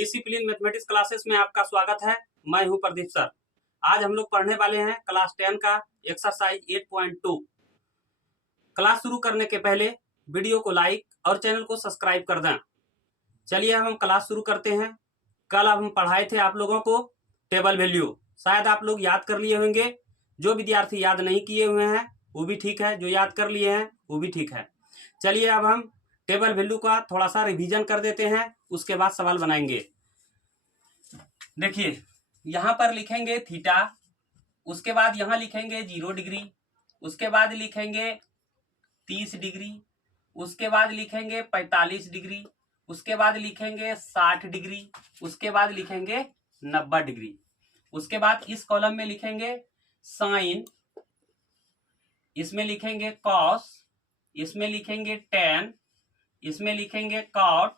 Discipline mathematics classes में आपका स्वागत है। मैं हूं प्रदीप सर। आज हम लोग पढ़ने वाले हैं क्लास 10 का एक्सरसाइज 8.2। क्लास शुरू करने के पहले वीडियो को लाइक और चैनल को सब्सक्राइब कर दें। चलिए अब हम क्लास शुरू करते हैं। कल अब हम पढ़ाए थे आप लोगों को टेबल वैल्यू, शायद आप लोग याद कर लिए होंगे। जो विद्यार्थी याद नहीं किए हुए हैं वो भी ठीक है, जो याद कर लिए हैं वो भी ठीक है। चलिए अब हम टेबल वैल्यू का थोड़ा सा रिवीजन कर देते हैं, उसके बाद सवाल बनाएंगे। देखिए यहाँ पर लिखेंगे थीटा, उसके बाद यहाँ लिखेंगे 0 डिग्री, उसके बाद लिखेंगे 30 डिग्री, उसके बाद लिखेंगे 45 डिग्री, उसके बाद लिखेंगे 60 डिग्री, उसके बाद लिखेंगे 90 डिग्री। उसके बाद इस कॉलम में लिखेंगे साइन, इसमें लिखेंगे कॉस, इसमें लिखेंगे टेन, इसमें लिखेंगे कॉट,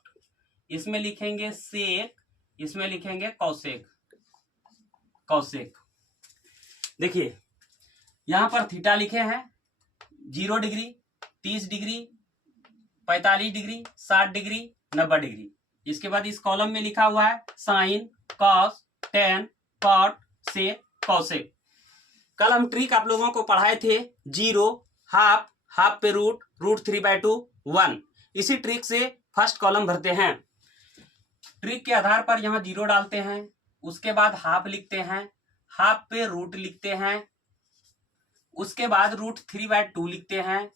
इसमें लिखेंगे सेक, इसमें लिखेंगे कौसेक। कौसेक देखिए यहां पर थीटा लिखे हैं 0 degree, 30 degree, 45 degree, 60 degree, 90 degree. इसके बाद इस कॉलम में लिखा हुआ है साइन, कॉस, टेन, कॉट, सेक, कौसेक। कल हम ट्रिक आप लोगों को पढ़ाए थे 0, हाफ, हाफ पे रूट, रूट 3/2, 1। इसी ट्रिक से फर्स्ट कॉलम भरते हैं। ट्रिक के आधार पर यहाँ 0 डालते हैं, उसके बाद हाफ लिखते हैं, हाफ पे रूट लिखते हैं, उसके बाद रूट 3/2 लिखते हैं,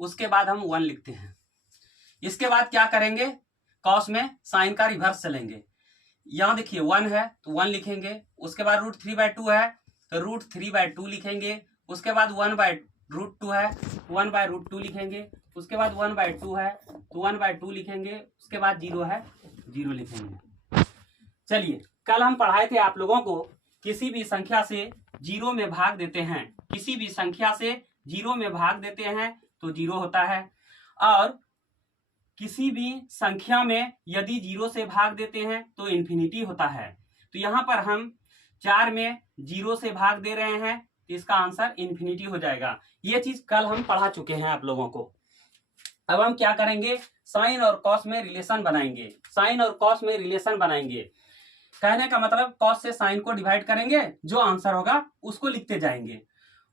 उसके बाद हम 1 लिखते हैं। इसके बाद क्या करेंगे, कॉस में साइन का रिवर्स चलेंगे। यहाँ देखिए 1 है तो 1 लिखेंगे, उसके बाद रूट 3/2 है तो रूट 3/2 लिखेंगे, उसके बाद 1/√2 है 1/√2 लिखेंगे, उसके बाद 1/2 है तो 1/2 लिखेंगे, उसके बाद 0 है 0 लिखेंगे। चलिए कल हम पढ़ाए थे आप लोगों को किसी भी संख्या से 0 में भाग देते हैं, किसी भी संख्या से 0 में भाग देते हैं तो 0 होता है, और किसी भी संख्या में यदि 0 से भाग देते हैं तो इन्फिनिटी होता है। तो यहाँ पर हम 4 में 0 से भाग दे रहे हैं तो इसका आंसर इन्फिनिटी हो जाएगा। ये चीज कल हम पढ़ा चुके हैं आप लोगों को। अब हम क्या करेंगे, साइन और कॉस में रिलेशन बनाएंगे। साइन और कॉस में रिलेशन बनाएंगे कहने का मतलब कॉस से साइन को डिवाइड करेंगे, जो आंसर होगा उसको लिखते जाएंगे।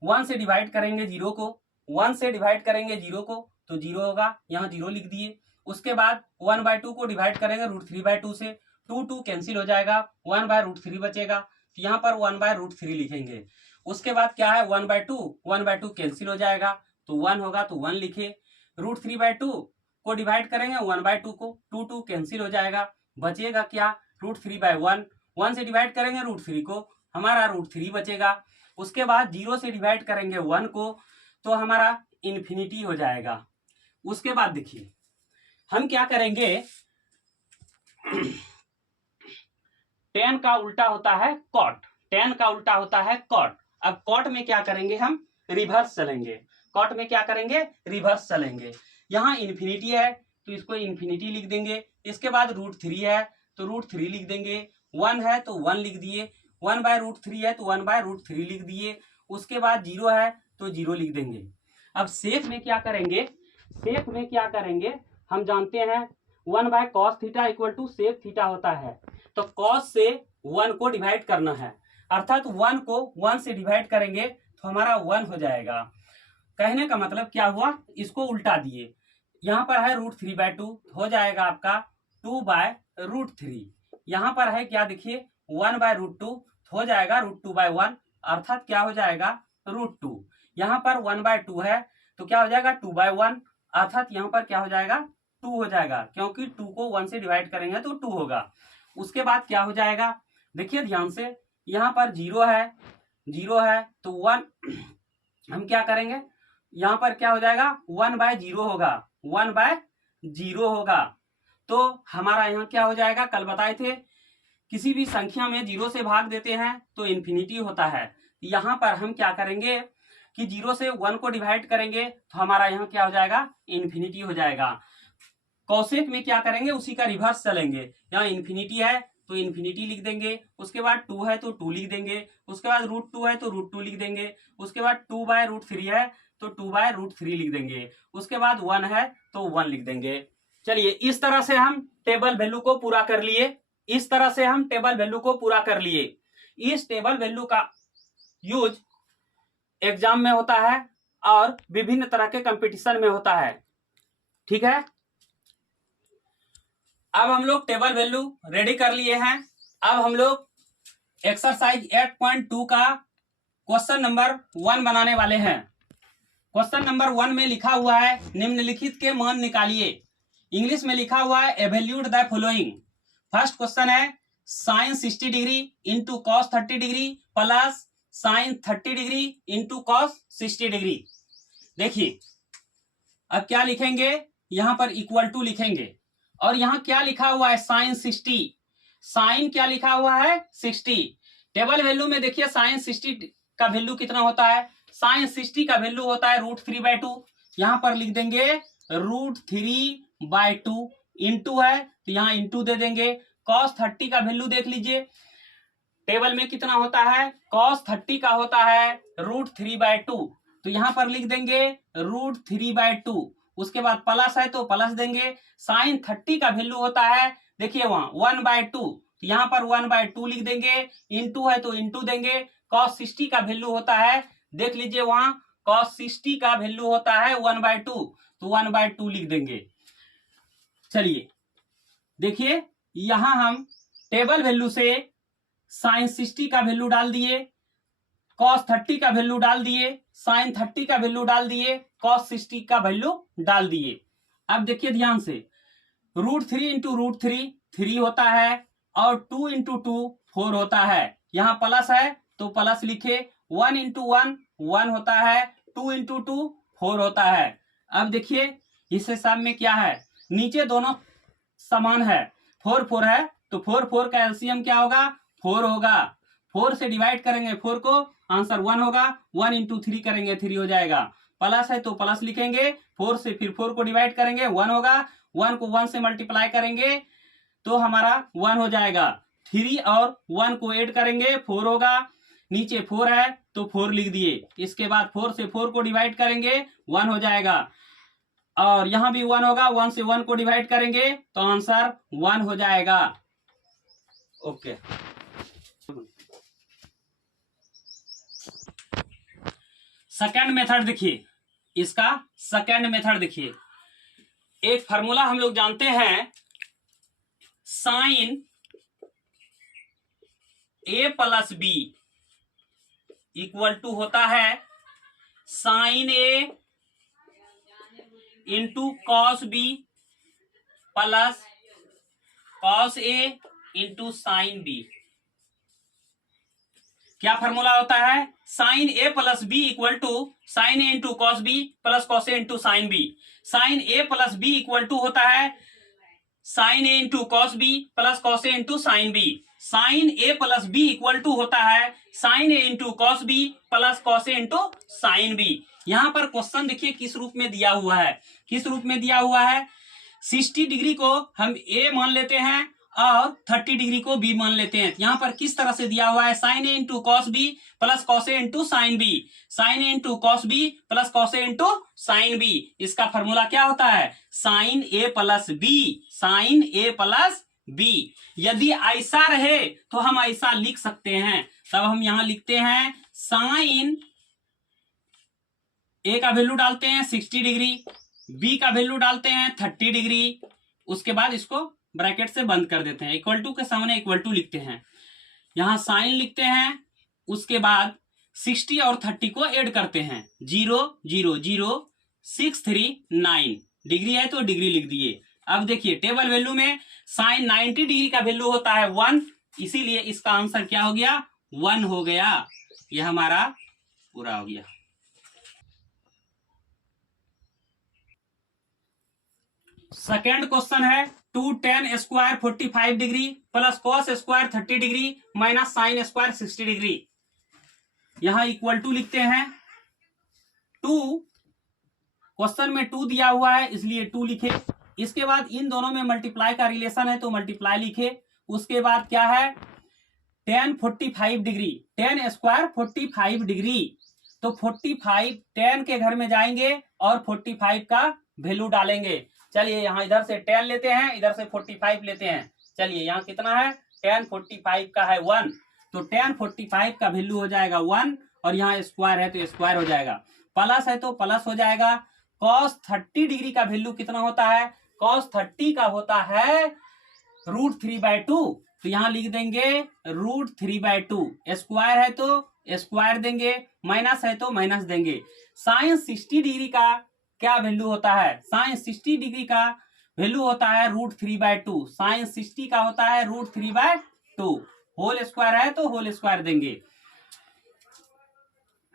1 से डिवाइड करेंगे 0 को, 1 से डिवाइड करेंगे 0 को तो 0 होगा, यहाँ 0 लिख दिए। उसके बाद 1/2 को डिवाइड करेंगे रूट 3/2 से, 2 कैंसिल हो जाएगा, 1/√3 बचेगा, तो यहाँ पर 1/√3 लिखेंगे। उसके बाद क्या है 1/2 कैंसिल हो जाएगा तो 1 होगा तो 1 लिखे। रूट 3/2 को डिवाइड करेंगे 1/2 को, 2 कैंसिल हो जाएगा, बचेगा क्या रूट 3/1। 1 से डिवाइड करेंगे रूट 3 को, हमारा रूट 3 बचेगा। उसके बाद 0 से डिवाइड करेंगे 1 को तो हमारा इन्फिनिटी हो जाएगा। उसके बाद देखिए हम क्या करेंगे, 10 का उल्टा होता है कॉट, 10 का उल्टा होता है कॉट। अब कॉट में क्या करेंगे, हम रिवर्स चलेंगे। कॉट में क्या करेंगे, रिवर्स चलेंगे। यहाँ इन्फिनिटी है तो इसको इन्फिनिटी लिख देंगे, इसके बाद रूट 3 है तो रूट 3 लिख देंगे, 1 है तो 1 लिख दिए, 1/√3 है तो 1/√3 लिख दिए, उसके बाद 0 है तो 0 लिख देंगे। अब सेक में क्या करेंगे, सेक में क्या करेंगे, हम जानते हैं 1/cos theta equal to sec theta होता है। तो cos से 1 को डिवाइड करना है, अर्थात 1 को 1 से डिवाइड करेंगे तो हमारा 1 हो जाएगा। कहने का मतलब क्या हुआ, इसको उल्टा दिए, यहाँ पर है रूट 3/2 हो जाएगा आपका 2/√3। यहाँ पर है क्या देखिए 1/√2 हो जाएगा √2/1, अर्थात क्या हो जाएगा √2। यहाँ पर 1/2 है तो क्या हो जाएगा 2/1, अर्थात यहाँ पर क्या हो जाएगा 2 हो जाएगा, क्योंकि 2 को 1 से डिवाइड करेंगे तो 2 होगा। उसके बाद क्या हो जाएगा, देखिए ध्यान से, यहाँ पर 0 है तो 1 हम क्या करेंगे, यहाँ पर क्या हो जाएगा 1/0 होगा, 1/0 होगा। तो हमारा यहाँ क्या हो जाएगा, कल बताए थे किसी भी संख्या में 0 से भाग देते हैं तो इन्फिनिटी होता है। यहाँ पर हम क्या करेंगे कि 0 से 1 को डिवाइड करेंगे तो हमारा यहाँ क्या हो जाएगा, इन्फिनिटी हो जाएगा। कौसेक में क्या करेंगे, उसी का रिवर्स चलेंगे। यहाँ इन्फिनिटी है तो इन्फिनिटी लिख देंगे, उसके बाद 2 है तो 2 लिख देंगे, उसके बाद √2 है तो √2 लिख देंगे, उसके बाद 2/√3 है तो 2/√3 लिख देंगे, उसके बाद 1 है तो 1 लिख देंगे। चलिए इस तरह से हम टेबल वैल्यू को पूरा कर लिए। इस तरह से हम टेबल वैल्यू को पूरा कर लिए। इस टेबल वैल्यू का यूज एग्जाम में होता है और विभिन्न तरह के कंपटीशन में होता है। ठीक है, अब हम लोग टेबल वैल्यू रेडी कर लिए हैं। अब हम लोग एक्सरसाइज 8.2 का क्वेश्चन नंबर 1 बनाने वाले हैं। क्वेश्चन नंबर 1 में लिखा हुआ है निम्नलिखित के मान निकालिए। इंग्लिश में लिखा हुआ है evaluate the following. First question है sine 60 degree into cos 30 degree plus sine 30 degree into cos 60 degree. देखिए अब क्या लिखेंगे, यहां पर इक्वल टू लिखेंगे और यहां क्या लिखा हुआ है साइन 60। साइन क्या लिखा हुआ है 60। टेबल वैल्यू में देखिए साइन 60 का वैल्यू कितना होता है, साइन 60 का वैल्यू होता है √3/2। यहां पर लिख देंगे √3/2 इंटू है तो यहां इंटू दे देंगे। कॉस 30 का वैल्यू देख लीजिए टेबल में कितना होता है, कॉस 30 का होता है √3/2 तो यहां पर लिख देंगे √3/2। उसके बाद प्लस है तो प्लस देंगे। साइन 30 का वैल्यू होता है देखिए वहां 1/2 तो यहां पर 1/2 लिख देंगे। इंटू है तो इंटू देंगे। कॉस 60 का वैल्यू होता है देख लीजिए वहां कॉस 60 का वैल्यू होता है 1/2 तो 1/2 लिख देंगे। चलिए देखिए यहां हम टेबल वैल्यू से साइन 60 का वैल्यू डाल दिए, कॉस 30 का वैल्यू डाल दिए, साइन 30 का वैल्यू डाल दिए, कॉस 60 का वैल्यू डाल दिए। अब देखिए ध्यान से √3 इंटू √3 3 होता है और 2 इंटू 2 4 होता है। यहां प्लस है तो प्लस लिखे। 1 इंटू 1 1 होता है, 2 इंटू 2 4 होता है। अब देखिए इस हिसाब में क्या है, नीचे दोनों समान है, 4 4 है तो 4 4 का एलसीएम क्या होगा 4 होगा। 4 से डिवाइड करेंगे 4 को, आंसर 1 होगा। 1 इंटू 3 करेंगे 3 हो जाएगा। प्लस है तो प्लस लिखेंगे, 4 से फिर 4 को डिवाइड करेंगे 1 होगा। 1 को 1 से मल्टीप्लाई करेंगे तो हमारा 1 हो जाएगा। 3 और 1 को ऐड करेंगे 4 होगा। नीचे 4 है तो 4 लिख दिए। इसके बाद 4 से 4 को डिवाइड करेंगे 1 हो जाएगा और यहां भी 1 होगा। 1 से 1 को डिवाइड करेंगे तो आंसर 1 हो जाएगा। ओके, सेकेंड मेथड देखिए, इसका सेकेंड मेथड देखिए। एक फार्मूला हम लोग जानते हैं sine A plus B equal to होता है sine A into cos B plus cos A into sine B। क्या फार्मूला होता है, sine A plus B equal to sine A into cos B plus cos A into sine B। Sine A plus B equal to होता है sine A into cos B plus cos A into sine B। Sine A plus B equal to होता है sine A into cos B plus cos A into sine B। यहां पर question देखिए किस रूप में दिया हुआ है, किस रूप में दिया हुआ है। 60 डिग्री को हम A मान लेते हैं और 30 डिग्री को B मान लेते हैं। यहां पर किस तरह से दिया हुआ है, sine A into cos B plus cos A into sine B। Sine A into cos B plus cos A into sine B। इसका फॉर्मूला क्या होता है, sine A plus B, sine A plus B। यदि ऐसा रहे तो हम ऐसा लिख सकते हैं। तब हम यहां लिखते हैं साइन A का वैल्यू डालते हैं 60 डिग्री, B का वैल्यू डालते हैं 30 डिग्री। उसके बाद इसको ब्रैकेट से बंद कर देते हैं, इक्वल टू के सामने इक्वल टू लिखते हैं। यहां साइन लिखते हैं, उसके बाद 60 और 30 को ऐड करते हैं 0 0 0 6 3 9 डिग्री है तो डिग्री लिख दिए। अब देखिए टेबल वैल्यू में साइन 90 डिग्री का वैल्यू होता है 1, इसीलिए इसका आंसर क्या हो गया 1 हो गया। यह हमारा पूरा हो गया। सेकेंड क्वेश्चन है 2 tan square 45 degree plus cos square 30 degree minus sine square 60 degree. यहां इक्वल टू लिखते हैं 2, क्वेश्चन में 2 दिया हुआ है इसलिए 2 लिखे। इसके बाद इन दोनों में मल्टीप्लाई का रिलेशन है तो मल्टीप्लाई लिखे। उसके बाद क्या है tan 45 degree, tan square 45 degree तो 45 tan के घर में जाएंगे और 45 का वैल्यू डालेंगे। चलिए यहां इधर से tan लेते हैं, इधर से 45 लेते हैं। चलिए यहाँ कितना है, tan 45 का है 1, तो tan 45 का वैल्यू हो जाएगा 1, और यहाँ स्क्वायर है तो स्क्वायर हो जाएगा, प्लस है तो प्लस हो जाएगा। cos 30 डिग्री का वैल्यू कितना होता है, cos 30 का होता है √3/2, तो यहाँ लिख देंगे √3/2, स्क्वायर है तो स्क्वायर देंगे, माइनस है तो माइनस देंगे। sin 60 डिग्री का क्या वैल्यू होता है, sin 60 डिग्री का वैल्यू होता है √3/2, sin 60 का होता है √3/2, होल स्क्वायर है तो होल स्क्वायर देंगे।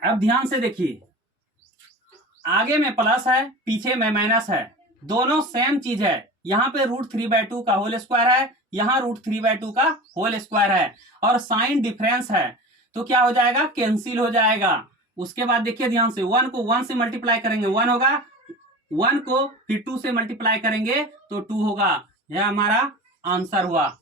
अब ध्यान से देखिए, आगे में प्लस है पीछे में माइनस है, दोनों सेम चीज है। यहाँ पे √3/2 का होल स्क्वायर है, यहाँ √3/2 का होल स्क्वायर है, और साइन डिफरेंस है तो क्या हो जाएगा, कैंसिल हो जाएगा। उसके बाद देखिए ध्यान से, 1 को 1 से मल्टीप्लाई करेंगे 1 होगा, 1 को फिर 2 से मल्टीप्लाई करेंगे तो 2 होगा। यह हमारा आंसर हुआ।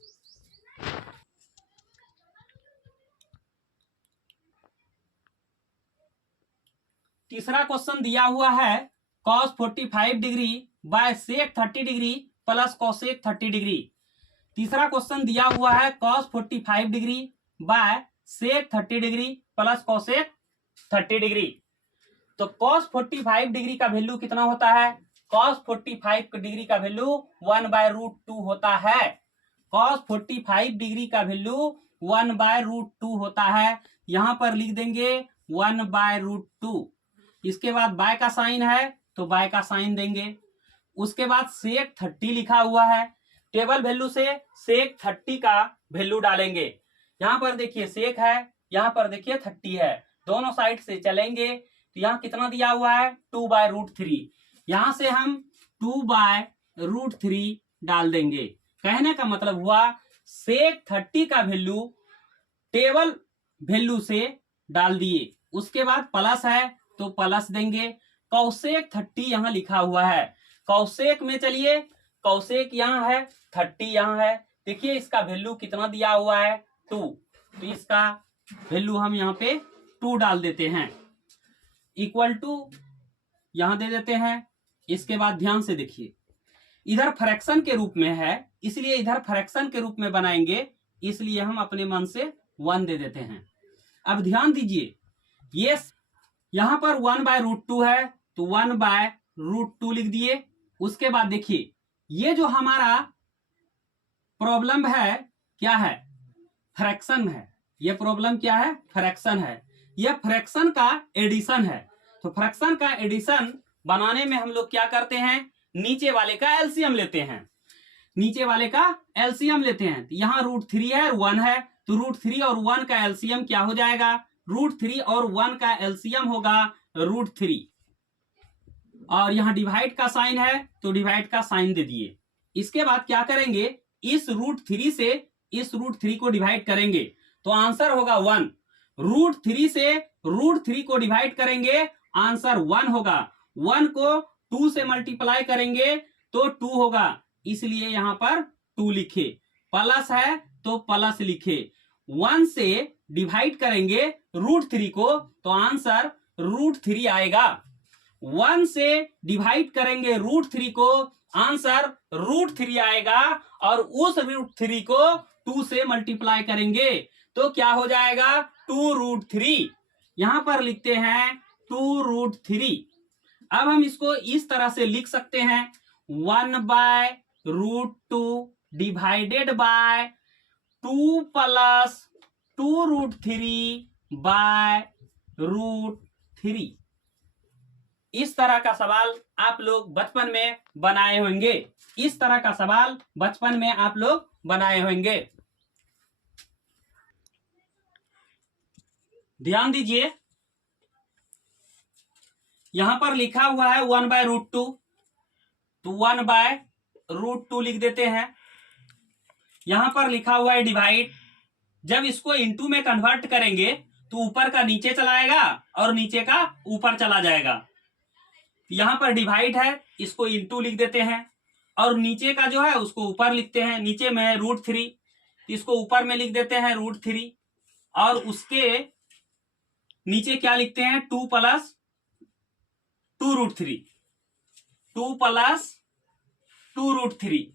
तीसरा क्वेश्चन दिया हुआ है cos 45 degree by sec 30 degree plus cosec 30 degree. तीसरा क्वेश्चन दिया हुआ है cos 45 degree by sec 30 degree plus cosec 30 degree. तो cos 45 डिग्री का वैल्यू कितना होता है, cos 45 डिग्री का वैल्यू 1/√2 होता है। cos 45 डिग्री का वैल्यू 1/√2 होता है, यहां पर लिख देंगे 1/√2। इसके बाद बाय का साइन है तो बाय का साइन देंगे। उसके बाद sec 30 लिखा हुआ है, टेबल वैल्यू से sec 30 का वैल्यू डालेंगे। यहाँ पर देखिए sec है, यहाँ पर देखिए 30 है, दोनों साइड से चलेंगे तो यहाँ कितना दिया हुआ है 2/√3, यहाँ से हम 2/√3 डाल देंगे। कहने का मतलब हुआ sec 30 का वैल्यू टेबल वैल्यू से डाल दिए। उसके बाद प्लस है तो प्लस देंगे। cosec 30 यहाँ लिखा हुआ है, cosec में चलिए, cosec यहाँ है 30 यहाँ है, देखिए इसका वैल्यू कितना दिया हुआ है 2, तो इसका वैल्यू हम यहाँ पे 2 डाल देते हैं, इक्वल टू यहां दे देते हैं। इसके बाद ध्यान से देखिए, इधर फ्रैक्शन के रूप में है इसलिए इधर फ्रैक्शन के रूप में बनाएंगे, इसलिए हम अपने मन से 1 दे देते हैं। अब ध्यान दीजिए, ये यहां पर 1/√2 है तो 1/√2 लिख दिए। उसके बाद देखिए, ये जो हमारा प्रॉब्लम है क्या है, फ्रैक्शन है। ये प्रॉब्लम क्या है, फ्रैक्शन है। ये फ्रैक्शन का एडिशन है, तो फ्रैक्शन का एडिशन बनाने में हम लोग क्या करते हैं, नीचे वाले का एलसीएम लेते हैं, नीचे वाले का एलसीएम लेते हैं। यहाँ √3 है 1 है, तो √3 और 1 का एलसीएम क्या हो जाएगा, √3 और 1 का एलसीएम होगा √3, और यहाँ डिवाइड का साइन है तो डिवाइड का साइन दे दिए। इसके बाद क्या करेंगे, इस √3 से इस √3 को डिवाइड करेंगे तो आंसर होगा 1। √3 से √3 को डिवाइड करेंगे, आंसर 1 होगा। 1 को 2 से मल्टीप्लाई करेंगे तो 2 होगा, इसलिए यहां पर 2 लिखे। प्लस है तो प्लस लिखे। 1 से डिवाइड करेंगे √3 को तो आंसर √3 आएगा। 1 से डिवाइड करेंगे √3 को, आंसर √3 आएगा, और उस √3 को 2 से मल्टीप्लाई करेंगे तो क्या हो जाएगा 2√3। यहां पर लिखते हैं 2√3। अब हम इसको इस तरह से लिख सकते हैं 1/√2 डिवाइडेड बाय 2 प्लस 2√3/√3। इस तरह का सवाल आप लोग बचपन में बनाए होंगे, इस तरह का सवाल बचपन में आप लोग बनाए होंगे। ध्यान दीजिए, यहां पर लिखा हुआ है 1/√2, तो 1/√2 लिख देते हैं। यहां पर लिखा हुआ है डिवाइड, जब इसको इनटू में कन्वर्ट करेंगे तो ऊपर का नीचे चला आएगा और नीचे का ऊपर चला जाएगा। यहां पर डिवाइड है, इसको इनटू लिख देते हैं, और नीचे का जो है उसको ऊपर लिखते हैं। नीचे में है √3, इसको ऊपर में लिख देते हैं √3, और उसके नीचे क्या लिखते हैं 2 प्लस 2√3, 2 प्लस 2√3।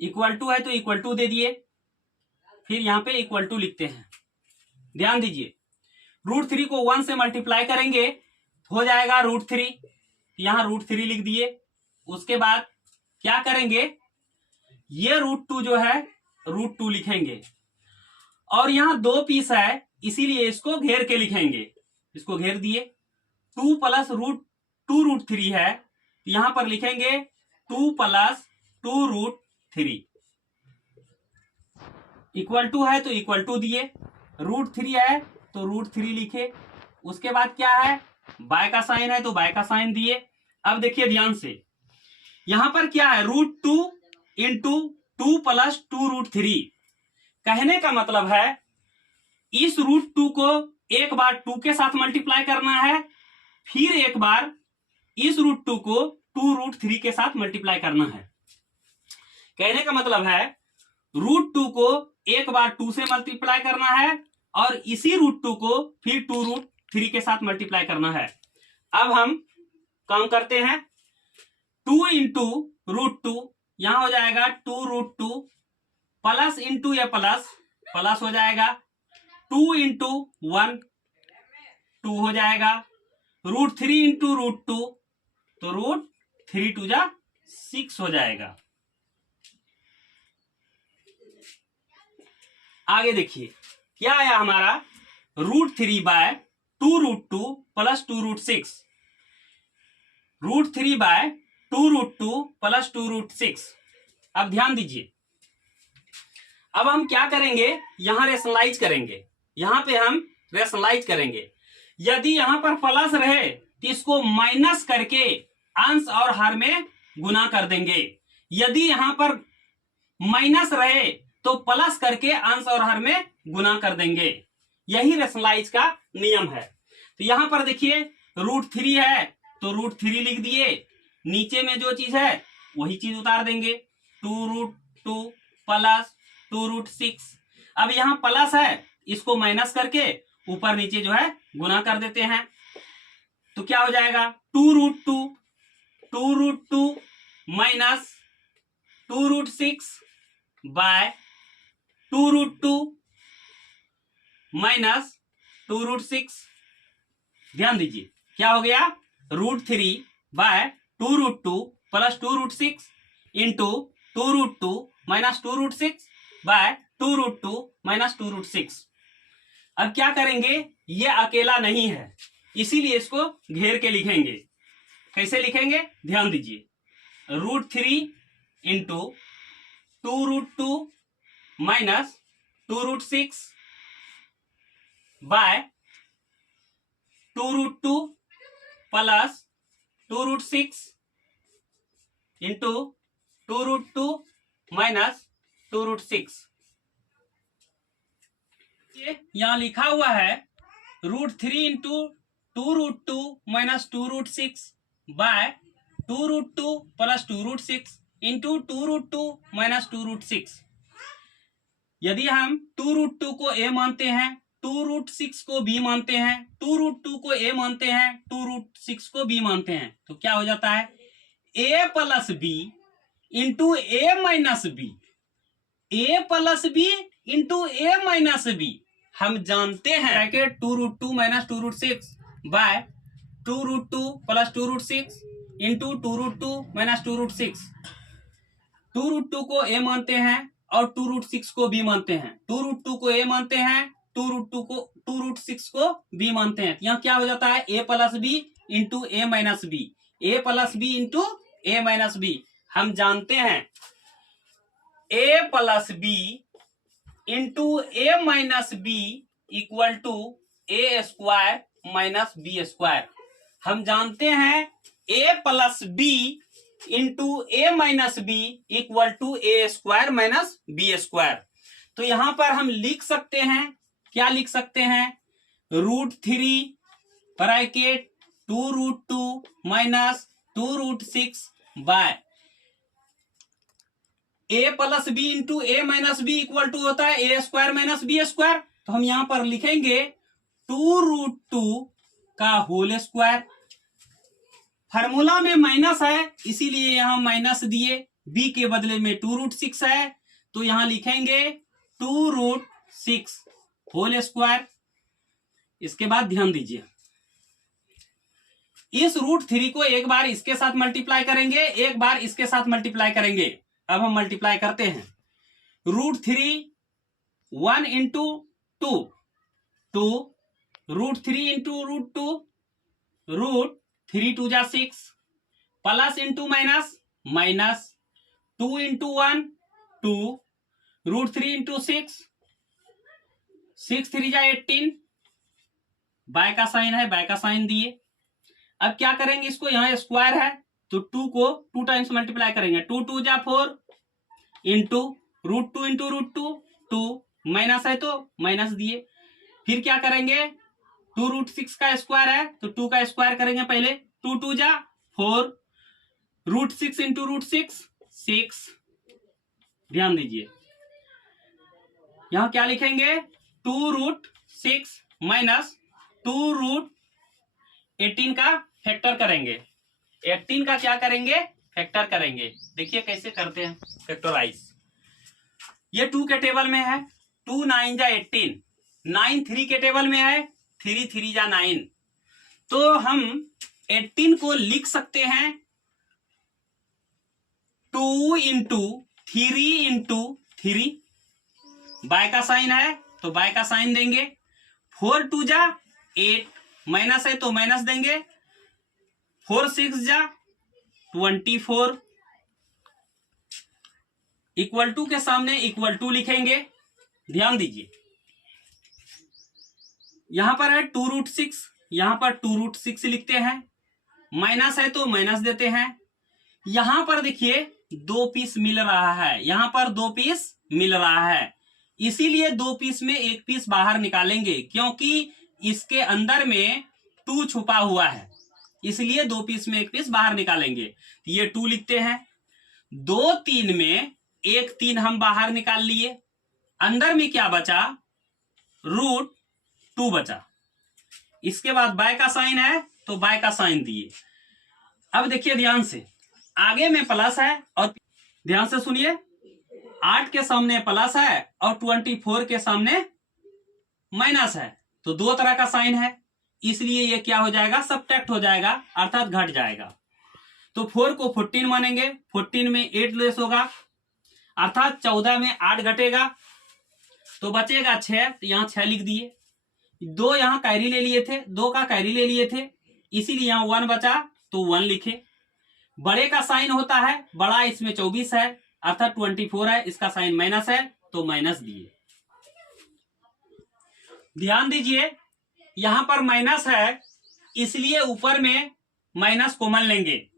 इक्वल टू है तो इक्वल टू दे दिए, फिर यहाँ पे इक्वल टू लिखते हैं। ध्यान दीजिए, √3 को 1 से मल्टीप्लाई करेंगे हो जाएगा √3, यहाँ √3 लिख दिए। उसके बाद क्या करेंगे, ये √2 जो है √2 लिखेंगे, और यहाँ 2 पीस है इसीलिए इसको घेर के लिखेंगे, इसको घेर दिए। 2 प्लस √2 है, यहां पर लिखेंगे 2 प्लस 2√3, इक्वल टू है तो इक्वल टू दिए, √3 है तो √3 लिखे। उसके बाद क्या है, बाय का साइन है तो बाय का साइन दिए। अब देखिए ध्यान से, यहां पर क्या है, √2 इंटू 2 प्लस 2√3, कहने का मतलब है इस √2 को एक बार 2 के साथ मल्टीप्लाई करना है, फिर एक बार इस √2 को 2√3 के साथ मल्टीप्लाई करना है। कहने का मतलब है √2 को एक बार 2 से मल्टीप्लाई करना है और इसी √2 को फिर 2√3 के साथ मल्टीप्लाई करना है। अब हम काम करते हैं, 2 इंटू √2, यहां हो जाएगा 2√2 प्लस इंटू या प्लस हो जाएगा, 2 इंटू 1 2 हो जाएगा, √3 इंटू √2 तो √3 2 जा 6 हो जाएगा। आगे देखिए क्या आया हमारा, √3 बाय 2√2 प्लस 2√6, √3 बाय 2√2 प्लस 2√6। अब ध्यान दीजिए, अब हम क्या करेंगे, यहां रेशनलाइज करेंगे, यहां पे हम रेशनलाइज करेंगे। यदि यहां पर प्लस रहे तो इसको माइनस करके अंश और हर में गुना कर देंगे, यदि यहां पर माइनस रहे तो प्लस करके अंश और हर में गुना कर देंगे। यही रेशनलाइज का नियम है। तो यहां पर देखिए √3 है तो √3 लिख दिए, नीचे में जो चीज है वही चीज उतार देंगे, 2√2 प्लस 2√6। अब यहां प्लस है, इसको माइनस करके ऊपर नीचे जो है गुना कर देते हैं, तो क्या हो जाएगा, 2√2 माइनस 2√6 बाय 2√2 माइनस 2√6। ध्यान दीजिए क्या हो गया, √3 by 2√2 plus 2√6 into 2√2 minus 2√6 by 2√2 minus 2√6। अब क्या करेंगे, ये अकेला नहीं है इसीलिए इसको घेर के लिखेंगे। कैसे लिखेंगे, ध्यान दीजिए, √3 into 2√2 minus 2√6 by 2√2 plus 2√6 into 2√2 minus 2√6। यहां लिखा हुआ है √3 into 2√2 minus 2√6 by 2√2 plus 2√6 into 2√2 minus 2√6। यदि हम 2√2 को a मानते हैं, 2√6 को b मानते हैं, 2√2 को a मानते हैं, 2√6 को b मानते हैं, तो क्या हो जाता है, a plus b into a minus b, a plus b into a minus b। हम जानते हैं bracket 2√2 minus 2√6 by 2√2 plus 2√6 into 2√2 minus 2√6। 2√2 को a मानते हैं और 2√6 को b मानते हैं, 2√2 को a मानते हैं, 2√6 को b मानते हैं। यहाँ क्या हो जाता है, a plus b into a minus b, a plus b into a minus b। हम जानते हैं a plus b into a minus b equal to a square minus b square. हम जानते हैं a plus b into a minus b equal to a square minus b square. तो यहां पर हम लिख सकते हैं, क्या लिख सकते हैं, √3 bracket 2√2 minus 2√6 by a plus b into a minus b equal to होता है a square minus b square. तो हम यहां पर लिखेंगे 2√2 का होल स्क्वायर। फार्मूला में माइनस है इसीलिए यहां माइनस दिए, b के बदले में 2√6 है, तो यहां लिखेंगे 2√6 होल स्क्वायर। इसके बाद ध्यान दीजिए, इस √3 को एक बार इसके साथ मल्टीप्लाई करेंगे, एक बार इसके साथ मल्टीप्लाई करेंगे। अब हम मल्टीप्लाई करते हैं। √3 1 इंटू 2 2, √3 इंटू √2 √3 2 जा 6, plus into minus minus 2 into 1 2, √3 into 6 6 3 जा 18, बाय का साइन है, बाय का साइन दिए। अब क्या करेंगे, इसको यहां स्क्वायर है तो 2 को 2 टाइम्स मल्टीप्लाई करेंगे, 2 2 जा 4 इंटू √2 इंटू √2 2, माइनस है तो माइनस दिए। फिर क्या करेंगे, 2√6 का स्क्वायर है तो 2 का स्क्वायर करेंगे पहले, 2 2 जा 4, √6 इंटू √6 6। ध्यान दीजिए, यहां क्या लिखेंगे, 2√6 माइनस 2√18 का फैक्टर करेंगे, 18 का क्या करेंगे, फैक्टर करेंगे। देखिए कैसे करते हैं फैक्टराइज। ये 2 के टेबल में है, 2 9 जा 18, 9 3 के टेबल में है, 3 3 जा 9, तो हम 18 को लिख सकते हैं 2 इंटू 3 इंटू 3, बाय का साइन है तो बाय का साइन देंगे, 4 2 जा 8, माइनस है तो माइनस देंगे, 4 6 जा 24, इक्वल टू के सामने इक्वल टू लिखेंगे। ध्यान दीजिए, यहां पर है 2√6, यहां पर 2√6 लिखते हैं, माइनस है तो माइनस देते हैं। यहां पर देखिए 2 पीस मिल रहा है, यहां पर 2 पीस मिल रहा है, इसीलिए 2 पीस में 1 पीस बाहर निकालेंगे, क्योंकि इसके अंदर में 2 छुपा हुआ है, इसलिए 2 पीस में 1 पीस बाहर निकालेंगे। ये 2 लिखते हैं, 2 3 में 1 3 हम बाहर निकाल लिए, अंदर में क्या बचा, √2 बचा। इसके बाद बाय का साइन है तो बाय का साइन दिए। अब देखिए ध्यान से, आगे में प्लस है और ध्यान से सुनिए, 8 के सामने प्लस है और 24 के सामने माइनस है, तो 2 तरह का साइन है, इसलिए ये क्या हो जाएगा, सबट्रैक्ट हो जाएगा, अर्थात घट जाएगा। तो 4 को 14 मानेंगे, 14 में 8 लेस होगा, अर्थात 14 में 8 घटेगा, तो बचेगा 6, तो यहां 6 लिख दिए। 2 यहां कैरी ले लिए थे, 2 का कैरी ले लिए थे, इसीलिए यहां 1 बचा तो 1 लिखे। बड़े का साइन होता है, बड़ा इसमें 24 है, अर्थात 24 है, इसका साइन माइनस है तो माइनस दिए। ध्यान दीजिए, यहां पर माइनस है इसलिए ऊपर में माइनस कॉमन लेंगे,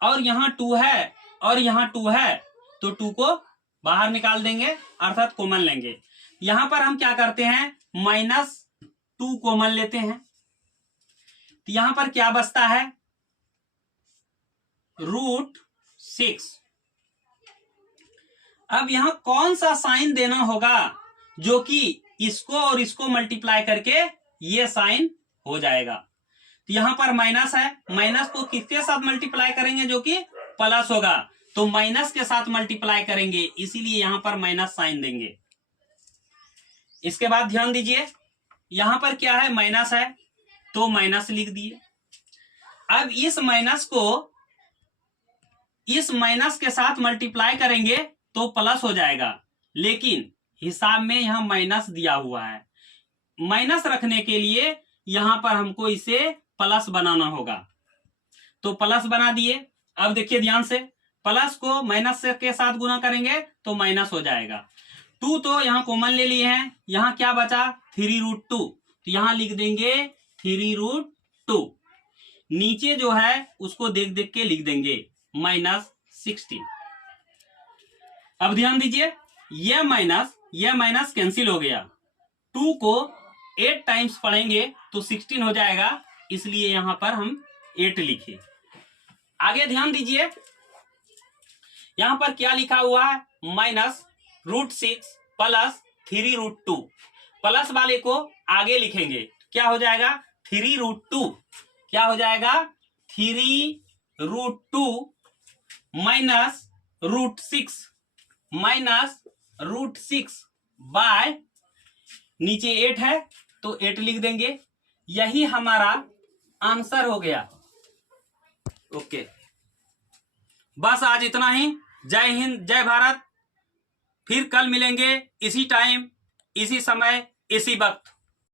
और यहां 2 है और यहां 2 है तो 2 को बाहर निकाल देंगे, अर्थात कॉमन लेंगे। यहां पर हम क्या करते हैं, -2 कॉमन लेते हैं, तो यहां पर क्या बचता है, √6। अब यहां कौन सा साइन देना होगा जो कि इसको और इसको मल्टीप्लाई करके ये साइन हो जाएगा। तो यहां पर माइनस है, माइनस को किसके साथ मल्टीप्लाई करेंगे जो कि प्लस होगा, तो माइनस के साथ मल्टीप्लाई करेंगे, इसीलिए यहां पर माइनस साइन देंगे। इसके बाद ध्यान दीजिए, यहां पर क्या है, माइनस है तो माइनस लिख दिए। अब इस माइनस को इस माइनस के साथ मल्टीप्लाई करेंगे तो प्लस हो जाएगा, लेकिन हिसाब में यहां माइनस दिया हुआ है, माइनस रखने के लिए यहां पर हमको इसे प्लस बनाना होगा, तो प्लस बना दिए। अब देखिए ध्यान से, प्लस को माइनस के साथ गुना करेंगे तो माइनस हो जाएगा। 2 तो यहां कॉमन ले लिए हैं, यहां क्या बचा, 3√2, तो यहां लिख देंगे 3√2। नीचे जो है उसको देख देख के लिख देंगे -16। अब ध्यान दीजिए, यह माइनस कैंसिल हो गया, 2 को 8 टाइम्स पढ़ेंगे तो 16 हो जाएगा, इसलिए यहां पर हम 8 लिखे। आगे ध्यान दीजिए, यहां पर क्या लिखा हुआ है, -√6 प्लस 3√2, प्लस वाले को आगे लिखेंगे, क्या हो जाएगा, 3√2, क्या हो जाएगा, 3√2 माइनस √6 माइनस √6 बाय, नीचे 8 है तो 8 लिख देंगे। यही हमारा आंसर हो गया। ओके, बस आज इतना ही। जय हिंद, जय भारत। फिर कल मिलेंगे इसी टाइम, इसी समय, इसी वक्त।